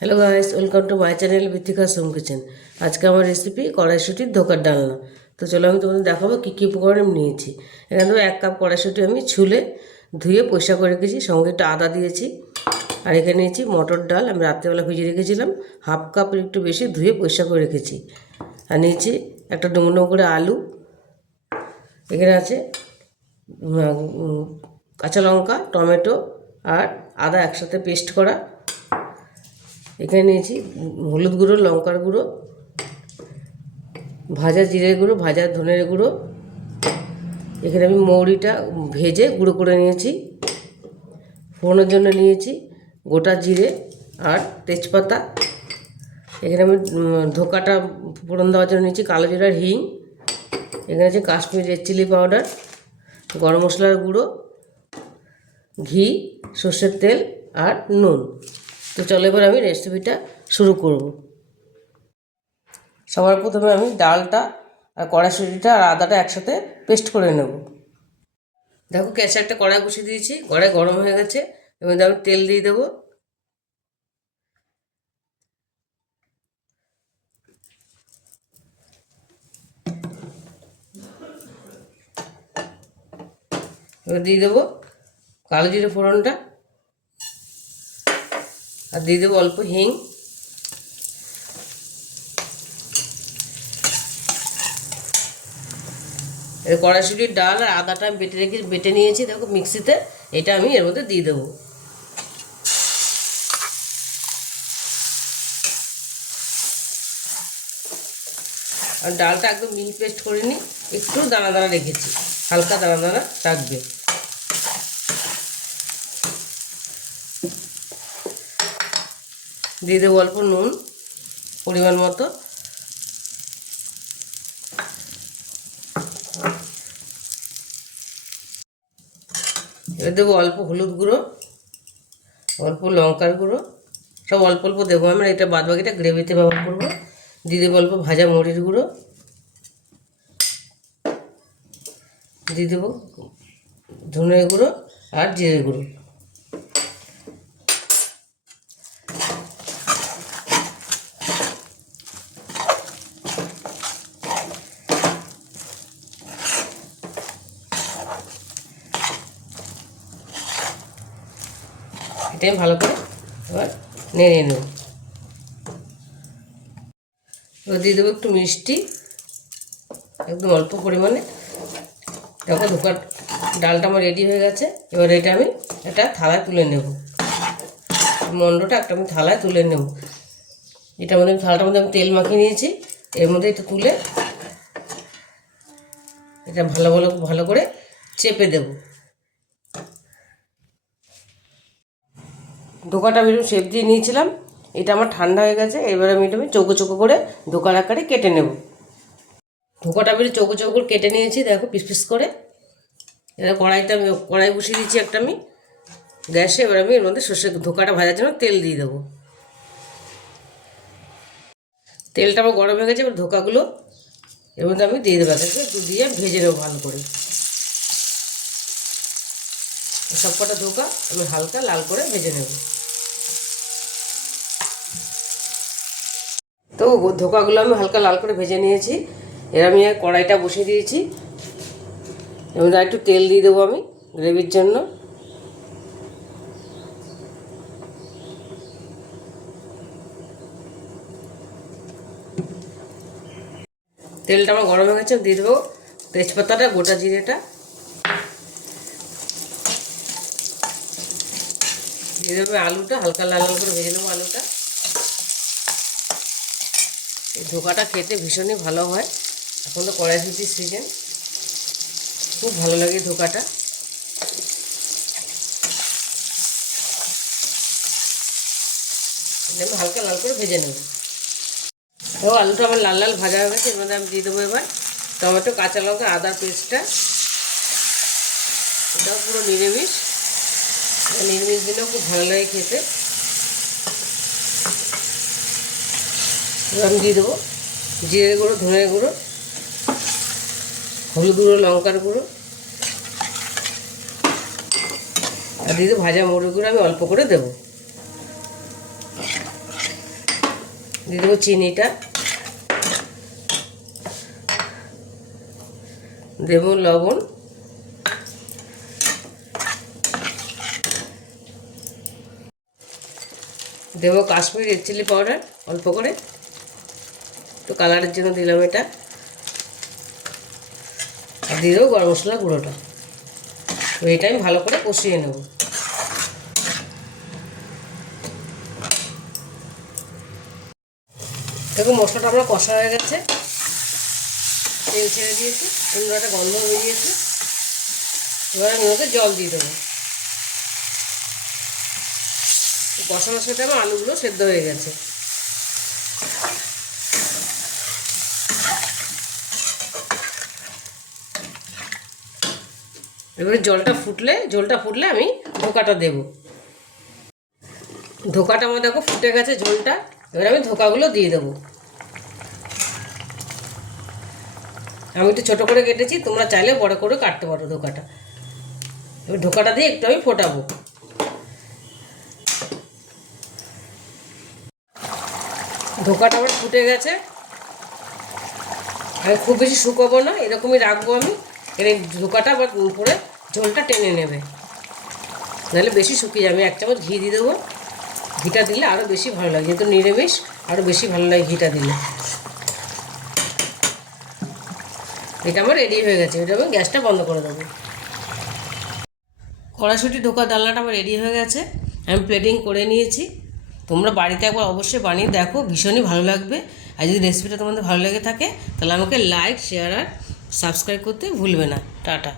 Hello guys, welcome to my channel Bithika's home kitchen. আজকে আমার recipe কড়াইশুঁটির ধোকার ডালনা। তো চলো আমি তোমাদের দেখাবো কী কী উপকরণ আমি নিয়েছি। এখানে ধরো 1 কাপ কড়াইশুঁটি আমি ছুলে ধুয়ে পরিষ্কার করে রেখেছি, সঙ্গে একটু আদা দিয়েছি। আর এখানে নিয়েছি মটর ডাল, আমি রাত্রেবেলা ভিজিয়ে রেখেছিলাম, 1/2 কাপের একটু বেশি ধুয়ে পরিষ্কার করে রেখেছি। আর নিয়েছি একটা ডুমো ডুমো করে আলু। এখানে আছে কাঁচা লঙ্কা, টমেটো আর আদা একসাথে পেস্ট করা। এখানে নিয়েছি হলুদ গুঁড়ো, লঙ্কার গুঁড়ো, ভাজা জিরে গুঁড়ো, ভাজা ধনের গুঁড়ো। এখানে আমি মৌরিটা ভেজে গুঁড়ো করে নিয়েছি। ফোড়নের জন্য নিয়েছি গোটা জিরে আর তেজপাতা। এখানে আমি ধোকাটা ফোড়ন দেওয়ার জন্য নিয়েছি কালো জিরার হিং। এখানে আছে কাশ্মীরি রেড চিলি পাউডার, গরম মশলার গুঁড়ো, ঘি, সর্ষের তেল আর নুন। তো চলো এবার আমি রেসিপিটা শুরু করব। সবার প্রথমে আমি ডালটা আর কড়াইশুঁটিটা আর আদাটা একসাথে পেস্ট করে নেব। দেখো গ্যাসে একটা কড়াই বসিয়ে দিয়েছি, কড়াই গরম হয়ে গেছে। এবার আমি তেল দিয়ে দেবো। এবার দিয়ে দেবো কালো জিরে ফোড়নটা, আর দিয়ে দেবো অল্প হিং। কড়াইশুঁটির ডাল আর আদাটা আমি বেটে নিয়েছি, দেখো মিক্সিতে। এটা আমি এর মধ্যে দিয়ে দেবো। আর ডালটা একদম মিহি পেস্ট করিনি, একটু দানা দানা রেখেছি, হালকা দানা দানা থাকবে। দিয়ে দেবো অল্প নুন পরিমাণ মতো। এবার দেবো অল্প হলুদ গুঁড়ো, অল্প লঙ্কার গুঁড়ো, সব অল্প অল্প দেবো। আমরা এটা বাদবাকিটা গ্রেভিতে ব্যবহার করবো। দিয়ে দেবো অল্প ভাজা মরিচ গুঁড়ো, দিয়ে দেবো ধনে গুঁড়ো আর জিরে গুঁড়ো। এটা আমি ভালো করে এবার নেড়ে নেব। এবার দিয়ে দেবো একটু মিষ্টি, একদম অল্প পরিমাণে। দেখো ধোকার ডালটা আমার রেডি হয়ে গেছে। এবার এটা আমি একটা থালায় তুলে নেব। মন্ডটা একটা আমি থালায় তুলে নেব। এটার মধ্যে থালাটার মধ্যে আমি তেল মাখিয়ে নিয়েছি। এর মধ্যে এটা তুলে এটা ভালো করে চেপে দেব। ধোকাটা আমি শেপ দিয়ে নিয়েছিলাম, এটা আমার ঠান্ডা হয়ে গেছে। এবার আমি এটা চৌকো চৌকো করে ধোকার আকারে কেটে নেব। ধোকাটা আমি চৌকো চৌকো করে কেটে নিয়েছি, দেখো পিস পিস করে। এবার কড়াই বসিয়ে দিচ্ছি একটা আমি গ্যাসে। এবার আমি এর মধ্যে ধোকাটা ভাজার জন্য তেল দিয়ে দেবো। তেলটা আমার গরম হয়ে গেছে। এবার ধোকাগুলো এর মধ্যে আমি দিয়ে দেবো, দিয়ে ভেজে নেবো ভালো করে। সবকটা ধোকা আমি হালকা লাল করে ভেজে নেব। তো ধোকাগুলো আমি হালকা লাল করে ভেজে নিয়েছি। এর আমি কড়াইটা বসিয়ে দিয়েছি। এবং একটু তেল দিয়ে দেবো আমি গ্রেভির জন্য। তেলটা আমার গরম হয়ে গেছে, দিয়ে দেবো তেজপাতাটা, গোটা জিরেটা, দিয়ে দেবো আলুটা, হালকা লাল লাল করে ভেজে নেবো আলুটা। এই ধোকাটা খেতে ভীষণই ভালো হয়। এখন তো কড়াইশুঁটির সিজন, খুব ভালো লাগে ধোকাটা। আমি হালকা লাল করে ভেজে নেব। তো আলুটা আমার লাল লাল ভাজা হয়ে গেছে। এর মধ্যে আমি দিয়ে দেবো এবার টমেটো, কাঁচা লঙ্কা, আদা পেস্টটা। এটাও পুরো নিরামিষ, নিরামিষ দিলেও খুব ভালো লাগে খেতে। এবার আমি দিয়ে দেবো জিরে গুঁড়ো, ধনে গুঁড়ো, হলুদ গুঁড়ো, লঙ্কার গুঁড়ো, আর দিয়ে দেবো ভাজা মরিচ গুঁড়ো। আমি অল্প করে দেবো। দিয়ে দেবো চিনিটা, দেব লবণ, দেব কাশ্মীরি রেড চিলি পাউডার অল্প করে, তো কালারের জন্য দিলাম এটা, আর দিয়ে দেবো গরম মশলা গুঁড়োটা। তো এটা আমি ভালো করে কষিয়ে নেব। দেখো মশলাটা আমার কষা হয়ে গেছে, তেল ছেড়ে দিয়েছি, সুন্দর একটা গন্ধ বেরিয়েছে। এবার আমি ওকে জল দিয়ে দেবো। কষানোর সাথে আমার আলুগুলো সেদ্ধ হয়ে গেছে। এবারে ঝোলটা ফুটলে আমি ধোকাটা দেব। ধোকাটা আমার দেখো ফুটে গেছে ঝোলটা, এবার আমি ধোকাগুলো দিয়ে দেবো। আমি একটু ছোটো করে কেটেছি, তোমরা চাইলে বড় করে কাটতে পারো ধোকাটা। এবার ধোকাটা দিয়ে একটু আমি ফোটাবো। ধোকাটা আমার ফুটে গেছে, আমি খুব বেশি শুকাবো না, এরকমই রাখবো আমি। এর ধোকাটা আবার উপরে ঝোলটা টেনে নেবে, নাহলে বেশি শুকিয়ে যাবে। 1 চামচ ঘি দিয়ে দেবো, ঘিটা দিলে আরও বেশি ভালো লাগে, যেহেতু নিরামিষ আরও বেশি ভালো লাগে ঘিটা দিলে। এটা আমার রেডি হয়ে গেছে, এটা আমি গ্যাসটা বন্ধ করে দেবো। কড়াইশুঁটি ধোকা ডালনাটা আমার রেডি হয়ে গেছে, আমি প্লেটিং করে নিয়েছি। তোমরা বাড়িতে একবার অবশ্যই বানিয়ে দেখো, ভীষণই ভালো লাগবে। আর যদি রেসিপিটা তোমাদের ভালো লেগে থাকে তাহলে আমাকে লাইক, শেয়ার আর সাবস্ক্রাইব করতে ভুলবে না। টাটা।